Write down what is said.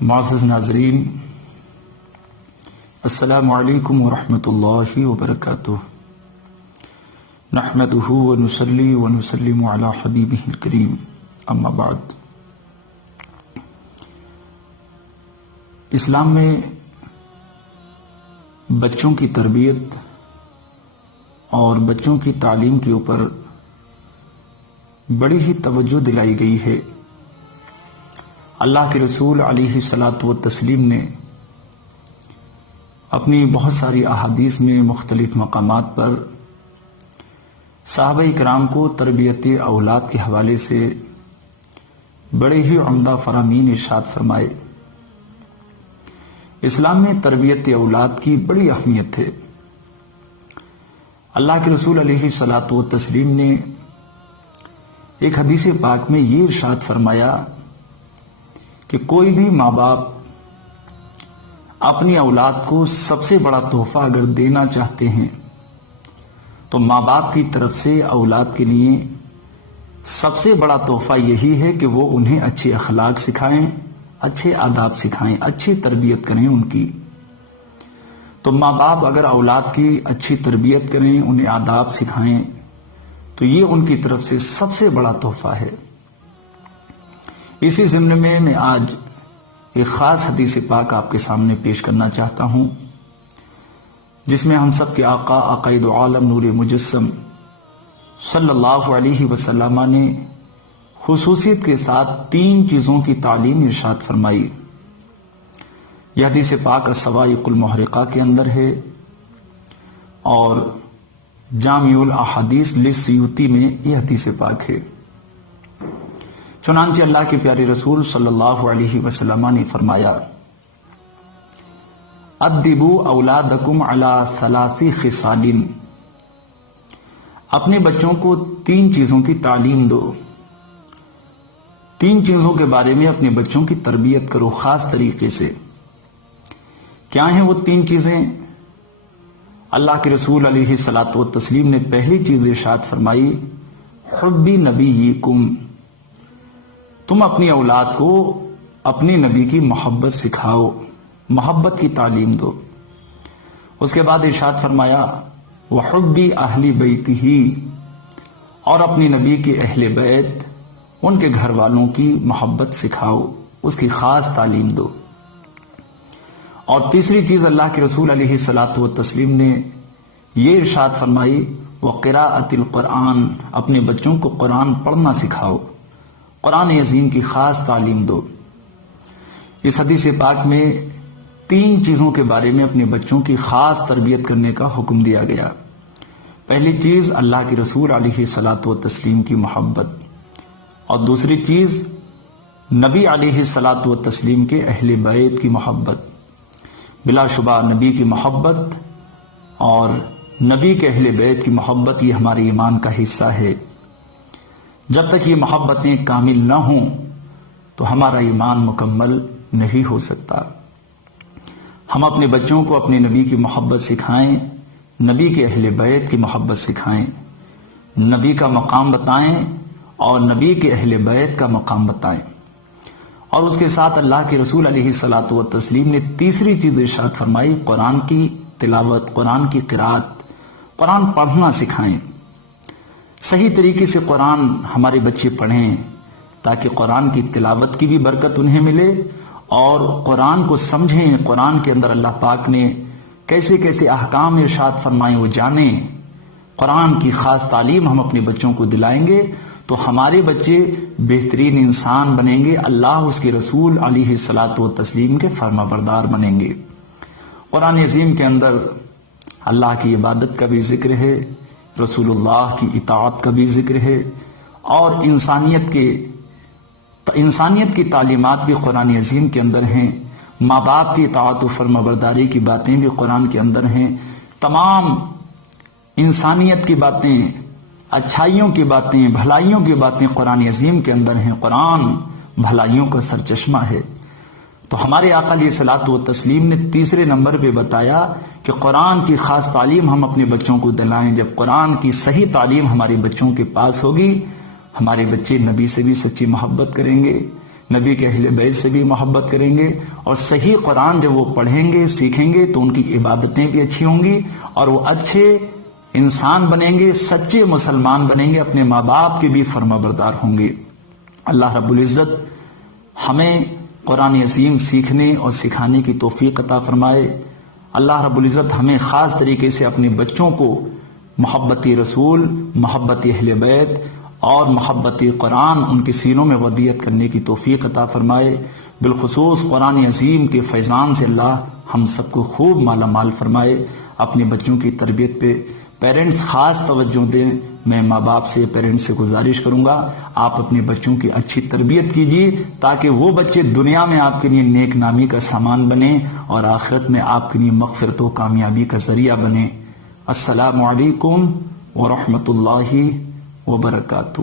معزز ناظرین، السلام علیکم ورحمۃ اللہ وبرکاتہ۔ نحمدہ ونصلی ونسلم علی حبیبہ الکریم، اما بعد۔ اسلام میں بچوں کی تربیت اور بچوں کی تعلیم کے اوپر بڑی ہی توجہ دلائی گئی ہے۔ اللہ کے رسول علیہ الصلاۃ والتسلیم نے اپنی بہت ساری احادیث میں مختلف مقامات پر صحابہ کرام کو تربیت اولاد کے حوالے سے بڑے ہی عمدہ فرامین ارشاد فرمائے۔ اسلام میں تربیت اولاد کی بڑی اہمیت ہے۔ اللہ کے رسول علیہ الصلاۃ والتسلیم نے ایک حدیث پاک میں یہ ارشاد فرمایا کہ کوئی بھی ماں باپ اپنی اولاد کو سب سے بڑا تحفہ اگر دینا چاہتے ہیں تو ماں باپ کی طرف سے اولاد کے لیے سب سے بڑا تحفہ یہی ہے کہ وہ انہیں اچھے اخلاق سکھائیں، اچھے آداب سکھائیں، اچھی تربیت کریں ان کی۔ تو ماں باپ اگر اولاد کی اچھی تربیت کریں، انہیں آداب سکھائیں، تو یہ ان کی طرف سے سب سے بڑا تحفہ ہے۔ اسی ضمن میں آج ایک خاص حدیث پاک آپ کے سامنے پیش کرنا چاہتا ہوں، جس میں ہم سب کے آقا عقائد عالم نور مجسم صلی اللہ علیہ وسلم نے خصوصیت کے ساتھ 3 چیزوں کی تعلیم ارشاد فرمائی۔ یہ حدیث پاک الصواعق المحرقہ کے اندر ہے اور جامع الاحادیث للسیوطی میں یہ حدیث پاک ہے۔ چنانچہ اللہ کے پیارے رسول صلی اللہ علیہ وسلم نے فرمایا، ادبوا اولادکم علی 3 خصال، اپنے بچوں کو 3 چیزوں کی تعلیم دو۔ 3 چیزوں کے بارے میں اپنے بچوں کی تربیت کرو خاص طریقے سے۔ کیا ہیں وہ 3 چیزیں؟ اللہ کے رسول علیہ الصلاۃ والتسلیم نے پہلی چیز ارشاد فرمائی، حب نبیکم، تم اپنی اولاد کو اپنے نبی کی محبت سکھاؤ، محبت کی تعلیم دو۔ اس کے بعد ارشاد فرمایا، وحب اہل بیتہ، اور اپنی نبی کے اہل بیت، ان کے گھر والوں کی محبت سکھاؤ، اس کی خاص تعلیم دو۔ اور تیسری چیز اللہ کے رسول علیہ الصلاۃ والتسلیم نے یہ ارشاد فرمائی، وقراءۃ القرآن، اپنے بچوں کو قرآن پڑھنا سکھاؤ، قرآن عظیم کی خاص تعلیم دو۔ اس حدیث پاک میں 3 چیزوں کے بارے میں اپنے بچوں کی خاص تربیت کرنے کا حکم دیا گیا۔ پہلی چیز اللہ کے رسول علیہ الصلاۃ والتسلیم کی محبت، اور دوسری چیز نبی علیہ الصلاۃ والتسلیم کے اہل بیت کی محبت۔ بلا شبہ نبی کی محبت اور نبی کے اہل بیت کی محبت یہ ہمارے ایمان کا حصہ ہے۔ جب تک یہ محبتیں کامل نہ ہوں تو ہمارا ایمان مکمل نہیں ہو سکتا۔ ہم اپنے بچوں کو اپنے نبی کی محبت سکھائیں، نبی کے اہل بیت کی محبت سکھائیں، نبی کا مقام بتائیں اور نبی کے اہل بیت کا مقام بتائیں۔ اور اس کے ساتھ اللہ کے رسول علیہ الصلاۃ والتسلیم نے تیسری چیز ارشاد فرمائی، قرآن کی تلاوت، قرآن کی قرات، قرآن پڑھنا سکھائیں۔ صحیح طریقے سے قرآن ہمارے بچے پڑھیں تاکہ قرآن کی تلاوت کی بھی برکت انہیں ملے اور قرآن کو سمجھیں، قرآن کے اندر اللہ پاک نے کیسے کیسے احکام ارشاد فرمائیں وہ جانیں۔ قرآن کی خاص تعلیم ہم اپنے بچوں کو دلائیں گے تو ہمارے بچے بہترین انسان بنیں گے، اللہ اس کے رسول علیہ الصلاۃ والتسلیم کے فرما بردار بنیں گے۔ قرآن عظیم کے اندر اللہ کی عبادت کا بھی ذکر ہے، رسول اللہ کی اطاعت کا بھی ذکر ہے، اور انسانیت کی تعلیمات بھی قرآن عظیم کے اندر ہیں۔ ماں باپ کی اطاعت و فرما برداری کی باتیں بھی قرآن کے اندر ہیں۔ تمام انسانیت کی باتیں، اچھائیوں کی باتیں، بھلائیوں کی باتیں قرآن عظیم کے اندر ہیں۔ قرآن بھلائیوں کا سرچشمہ ہے۔ تو ہمارے آقا علیہ الصلوۃ والتسلیم نے تیسرے نمبر پہ بتایا کہ قرآن کی خاص تعلیم ہم اپنے بچوں کو دلائیں۔ جب قرآن کی صحیح تعلیم ہمارے بچوں کے پاس ہوگی، ہمارے بچے نبی سے بھی سچی محبت کریں گے، نبی کے اہل بیت سے بھی محبت کریں گے، اور صحیح قرآن جب وہ پڑھیں گے سیکھیں گے تو ان کی عبادتیں بھی اچھی ہوں گی اور وہ اچھے انسان بنیں گے، سچے مسلمان بنیں گے، اپنے ماں باپ کے بھی فرما بردار ہوں گے۔ اللہ رب العزت ہمیں قرآن عظیم سیکھنے اور سکھانے کی توفیق عطا فرمائے۔ اللہ رب العزت ہمیں خاص طریقے سے اپنے بچوں کو محبت رسول، محبت اہل بیت اور محبت قرآن ان کے سینوں میں ودیت کرنے کی توفیق عطا فرمائے۔ بالخصوص قرآن عظیم کے فیضان سے اللہ ہم سب کو خوب مالا مال فرمائے۔ اپنے بچوں کی تربیت پہ پیرنٹس خاص توجہ دیں۔ میں ماں باپ سے، پیرنٹس سے گزارش کروں گا آپ اپنے بچوں کی اچھی تربیت کیجیے تاکہ وہ بچے دنیا میں آپ کے لیے نیک نامی کا سامان بنیں اور آخرت میں آپ کے لیے مغفرت و کامیابی کا ذریعہ بنیں۔ السلام علیکم ورحمۃ اللہ وبرکاتہ۔